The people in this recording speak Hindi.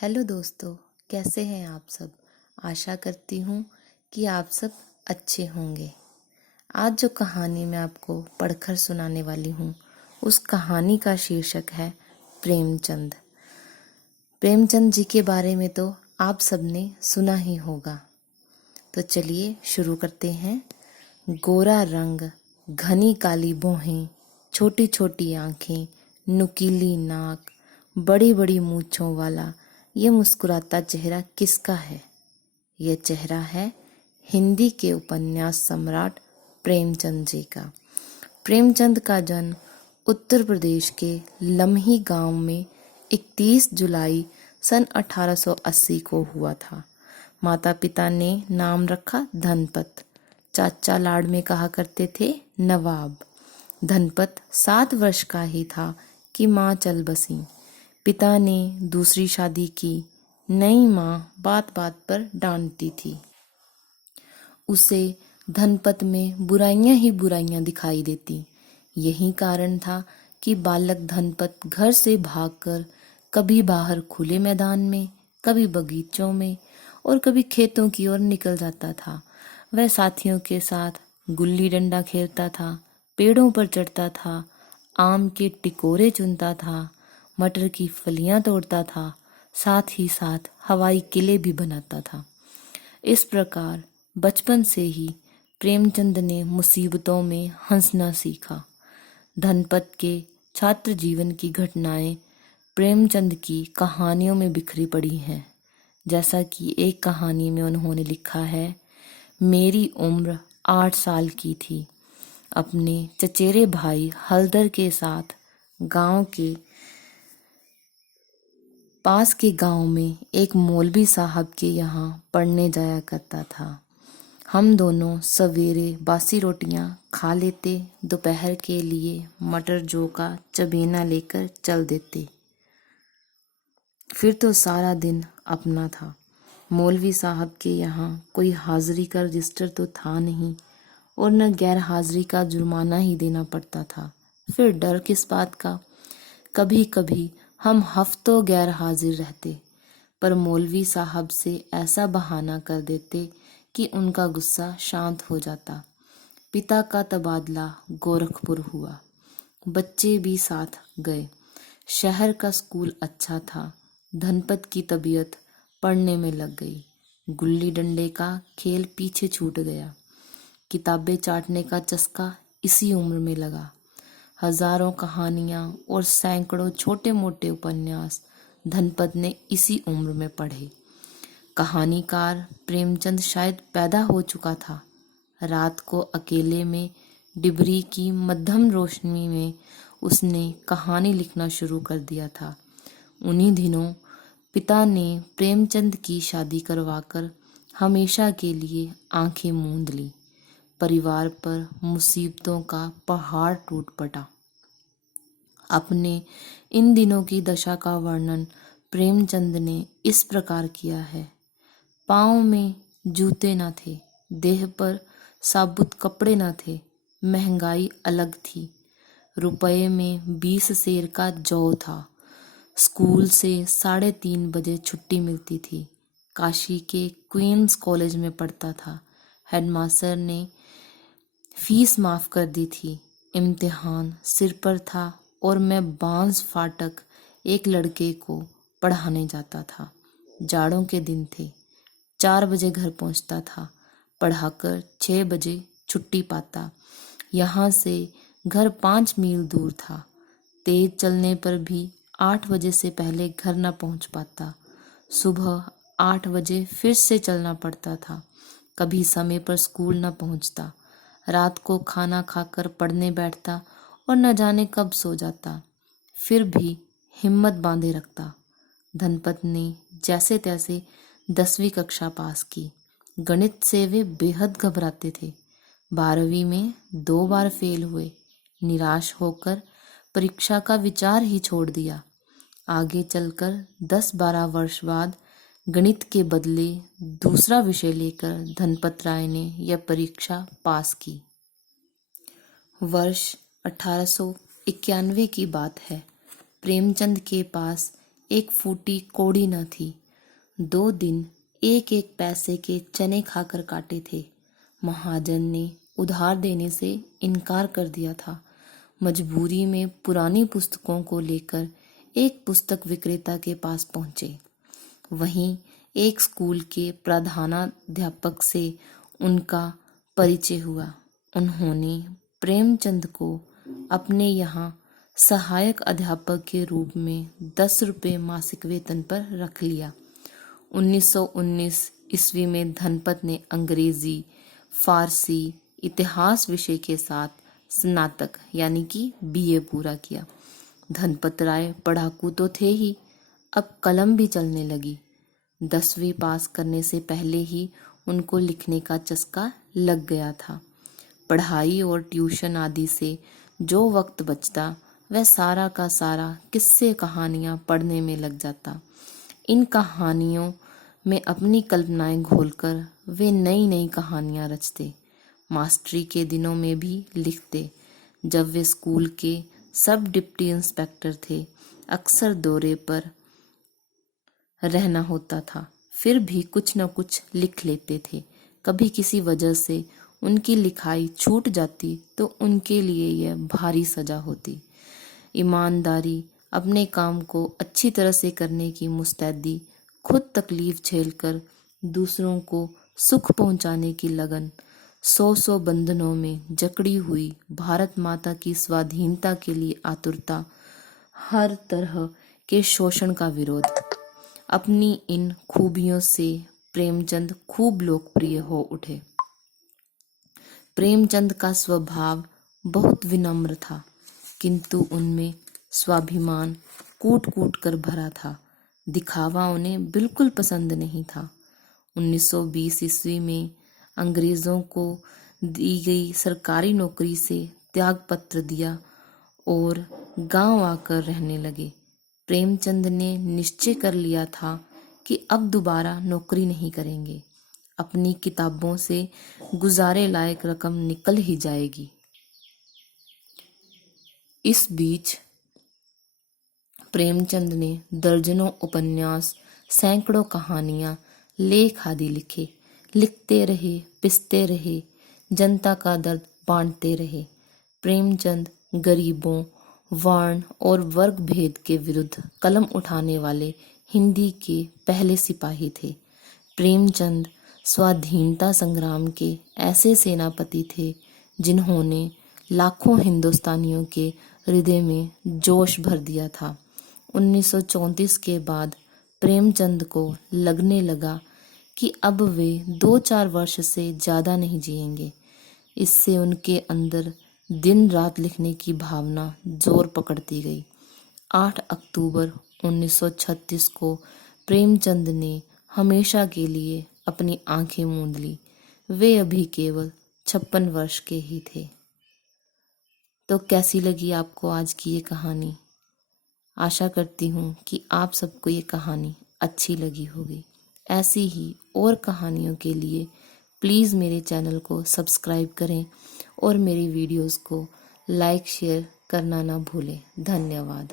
हेलो दोस्तों, कैसे हैं आप सब। आशा करती हूँ कि आप सब अच्छे होंगे। आज जो कहानी मैं आपको पढ़कर सुनाने वाली हूँ उस कहानी का शीर्षक है प्रेमचंद। प्रेमचंद जी के बारे में तो आप सबने सुना ही होगा। तो चलिए शुरू करते हैं। गोरा रंग, घनी काली भौहें, छोटी छोटी आंखें, नुकीली नाक, बड़ी बड़ी मूंछों वाला ये मुस्कुराता चेहरा किसका है? यह चेहरा है हिंदी के उपन्यास सम्राट प्रेमचंद जी का। प्रेमचंद का जन्म उत्तर प्रदेश के लम्ही गांव में 31 जुलाई सन 1880 को हुआ था। माता पिता ने नाम रखा धनपत। चाचा लाड में कहा करते थे नवाब। धनपत 7 वर्ष का ही था कि माँ चल बसी। पिता ने दूसरी शादी की। नई माँ बात बात पर डांटती थी। उसे धनपत में बुराइयां ही बुराइयां दिखाई देती। यही कारण था कि बालक धनपत घर से भागकर कभी बाहर खुले मैदान में, कभी बगीचों में और कभी खेतों की ओर निकल जाता था। वह साथियों के साथ गुल्ली डंडा खेलता था, पेड़ों पर चढ़ता था, आम के टिकोरे चुनता था, मटर की फलियां तोड़ता था, साथ ही साथ हवाई किले भी बनाता था। इस प्रकार बचपन से ही प्रेमचंद ने मुसीबतों में हंसना सीखा। धनपत के छात्र जीवन की घटनाएं प्रेमचंद की कहानियों में बिखरी पड़ी हैं। जैसा कि एक कहानी में उन्होंने लिखा है, मेरी उम्र 8 साल की थी। अपने चचेरे भाई हलदर के साथ गांव के पास के गांव में एक मौलवी साहब के यहाँ पढ़ने जाया करता था। हम दोनों सवेरे बासी रोटियां खा लेते, दोपहर के लिए मटर जौ का चबेना लेकर चल देते। फिर तो सारा दिन अपना था। मौलवी साहब के यहाँ कोई हाजिरी का रजिस्टर तो था नहीं और न गैर हाजिरी का जुर्माना ही देना पड़ता था। फिर डर किस बात का। कभी कभी हम हफ्तों गैर हाजिर रहते, पर मौलवी साहब से ऐसा बहाना कर देते कि उनका गुस्सा शांत हो जाता। पिता का तबादला गोरखपुर हुआ। बच्चे भी साथ गए। शहर का स्कूल अच्छा था। धनपत की तबीयत पढ़ने में लग गई। गुल्ली डंडे का खेल पीछे छूट गया। किताबें चाटने का चस्का इसी उम्र में लगा। हजारों कहानियां और सैकड़ों छोटे मोटे उपन्यास धनपत ने इसी उम्र में पढ़े। कहानीकार प्रेमचंद शायद पैदा हो चुका था। रात को अकेले में डिबरी की मध्यम रोशनी में उसने कहानी लिखना शुरू कर दिया था। उन्हीं दिनों पिता ने प्रेमचंद की शादी करवाकर हमेशा के लिए आंखें मूंद ली। परिवार पर मुसीबतों का पहाड़ टूट पड़ा। अपने इन दिनों की दशा का वर्णन प्रेमचंद ने इस प्रकार किया है। पाँव में जूते न थे, देह पर साबुत कपड़े न थे, महंगाई अलग थी। रुपए में 20 सेर का जौ था। स्कूल से 3:30 बजे छुट्टी मिलती थी। काशी के क्वींस कॉलेज में पढ़ता था। हेडमास्टर ने फीस माफ कर दी थी। इम्तिहान सिर पर था और मैं बांस फाटक एक लड़के को पढ़ाने जाता था। जाड़ों के दिन थे। 4 बजे घर पहुंचता था। पढ़ाकर 6 बजे छुट्टी पाता। यहाँ से घर 5 मील दूर था। तेज चलने पर भी 8 बजे से पहले घर न पहुंच पाता। सुबह 8 बजे फिर से चलना पड़ता था। कभी समय पर स्कूल न पहुंचता। रात को खाना खाकर पढ़ने बैठता और न जाने कब सो जाता। फिर भी हिम्मत बांधे रखता। धनपत ने जैसे तैसे 10वीं कक्षा पास की। गणित से वे बेहद घबराते थे। 12वीं में 2 बार फेल हुए। निराश होकर परीक्षा का विचार ही छोड़ दिया। आगे चलकर 10-12 वर्ष बाद गणित के बदले दूसरा विषय लेकर धनपत राय ने यह परीक्षा पास की। वर्ष 1891 की बात है। प्रेमचंद के पास एक फूटी कौड़ी न थी। 2 दिन एक एक पैसे के चने खाकर काटे थे। महाजन ने उधार देने से इनकार कर दिया था। मजबूरी में पुरानी पुस्तकों को लेकर एक पुस्तक विक्रेता के पास पहुंचे। वहीं एक स्कूल के प्रधानाध्यापक से उनका परिचय हुआ। उन्होंने प्रेमचंद को अपने यहाँ सहायक अध्यापक के रूप में 10 रुपये मासिक वेतन पर रख लिया। 1919 ईस्वी में धनपत ने अंग्रेजी, फारसी, इतिहास विषय के साथ स्नातक यानी कि बीए पूरा किया। धनपत राय पढ़ाकू तो थे ही, अब कलम भी चलने लगी। 10वीं पास करने से पहले ही उनको लिखने का चस्का लग गया था। पढ़ाई और ट्यूशन आदि से जो वक्त बचता वह सारा का सारा किस्से कहानियाँ पढ़ने में लग जाता। इन कहानियों में अपनी कल्पनाएं घोलकर वे नई नई कहानियाँ रचते। मास्टरी के दिनों में भी लिखते। जब वे स्कूल के सब डिप्टी इंस्पेक्टर थे, अक्सर दौरे पर रहना होता था, फिर भी कुछ न कुछ लिख लेते थे। कभी किसी वजह से उनकी लिखाई छूट जाती तो उनके लिए यह भारी सजा होती। ईमानदारी, अपने काम को अच्छी तरह से करने की मुस्तैदी, खुद तकलीफ झेलकर दूसरों को सुख पहुंचाने की लगन, 100 बंधनों में जकड़ी हुई भारत माता की स्वाधीनता के लिए आतुरता, हर तरह के शोषण का विरोध। अपनी इन खूबियों से प्रेमचंद खूब लोकप्रिय हो उठे। प्रेमचंद का स्वभाव बहुत विनम्र था, किंतु उनमें स्वाभिमान कूट कूट कर भरा था। दिखावा उन्हें बिल्कुल पसंद नहीं था। 1920 ईस्वी में अंग्रेजों को दी गई सरकारी नौकरी से त्यागपत्र दिया और गांव आकर रहने लगे। प्रेमचंद ने निश्चय कर लिया था कि अब दोबारा नौकरी नहीं करेंगे। अपनी किताबों से गुजारे लायक रकम निकल ही जाएगी। इस बीच प्रेमचंद ने दर्जनों उपन्यास, सैकड़ों कहानियां, लेख आदि लिखे। लिखते रहे, पिसते रहे, जनता का दर्द बांटते रहे। प्रेमचंद गरीबों, वर्ण और वर्ग भेद के विरुद्ध कलम उठाने वाले हिंदी के पहले सिपाही थे। प्रेमचंद स्वाधीनता संग्राम के ऐसे सेनापति थे जिन्होंने लाखों हिंदुस्तानियों के हृदय में जोश भर दिया था। 1934 के बाद प्रेमचंद को लगने लगा कि अब वे 2-4 वर्ष से ज़्यादा नहीं जिएंगे। इससे उनके अंदर दिन रात लिखने की भावना जोर पकड़ती गई। 8 अक्टूबर 1936 को प्रेमचंद ने हमेशा के लिए अपनी आंखें मूंद ली। वे अभी केवल 56 वर्ष के ही थे। तो कैसी लगी आपको आज की ये कहानी? आशा करती हूँ कि आप सबको ये कहानी अच्छी लगी होगी। ऐसी ही और कहानियों के लिए प्लीज़ मेरे चैनल को सब्सक्राइब करें और मेरी वीडियोस को लाइक शेयर करना ना भूलें। धन्यवाद।